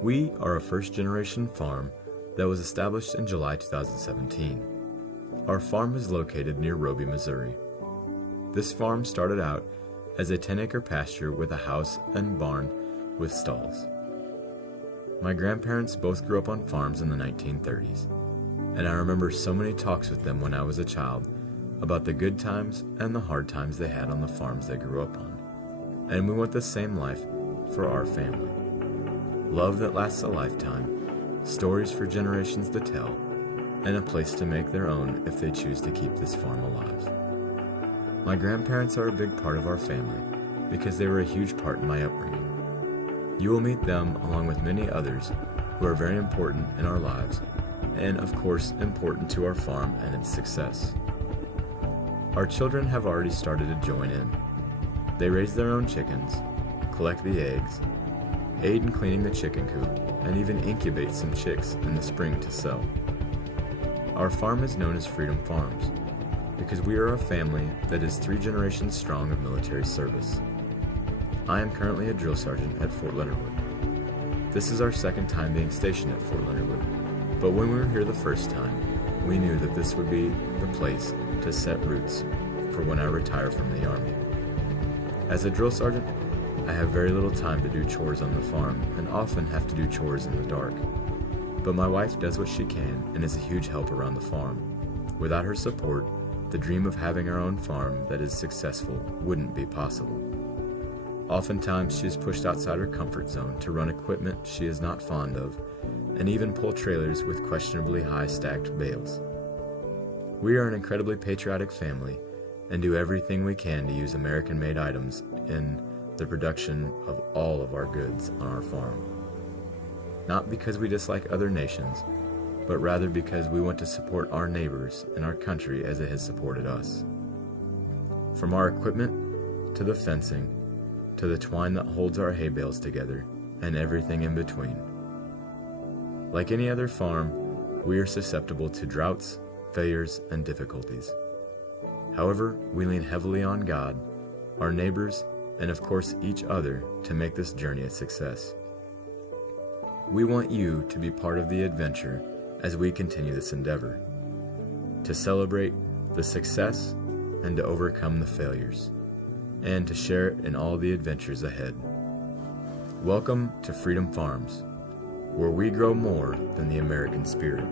We are a first-generation farm that was established in July 2017. Our farm is located near Roby, Missouri. This farm started out as a 10-acre pasture with a house and barn with stalls. My grandparents both grew up on farms in the 1930s, and I remember so many talks with them when I was a child about the good times and the hard times they had on the farms they grew up on. And we want the same life for our family. Love that lasts a lifetime, stories for generations to tell, and a place to make their own if they choose to keep this farm alive. My grandparents are a big part of our family because they were a huge part in my upbringing. You will meet them along with many others who are very important in our lives and, of course, important to our farm and its success. Our children have already started to join in. They raise their own chickens, collect the eggs, aid in cleaning the chicken coop, and even incubate some chicks in the spring to sell. Our farm is known as Freedom Farms because we are a family that is 3 generations strong of military service. I am currently a drill sergeant at Fort Leonard Wood. This is our second time being stationed at Fort Leonard Wood, but when we were here the first time, we knew that this would be the place to set roots for when I retire from the Army. As a drill sergeant, I have very little time to do chores on the farm and often have to do chores in the dark. But my wife does what she can and is a huge help around the farm. Without her support, the dream of having our own farm that is successful wouldn't be possible. Oftentimes she is pushed outside her comfort zone to run equipment she is not fond of and even pull trailers with questionably high stacked bales. We are an incredibly patriotic family and do everything we can to use American-made items in the production of all of our goods on our farm. Not because we dislike other nations, but rather because we want to support our neighbors and our country as it has supported us. From our equipment, to the fencing, to the twine that holds our hay bales together, and everything in between. Like any other farm, we are susceptible to droughts, failures, and difficulties. However, we lean heavily on God, our neighbors, and of course each other to make this journey a success. We want you to be part of the adventure as we continue this endeavor, to celebrate the success and to overcome the failures, and to share in all the adventures ahead. Welcome to Freedom Farms, where we grow more than the American spirit.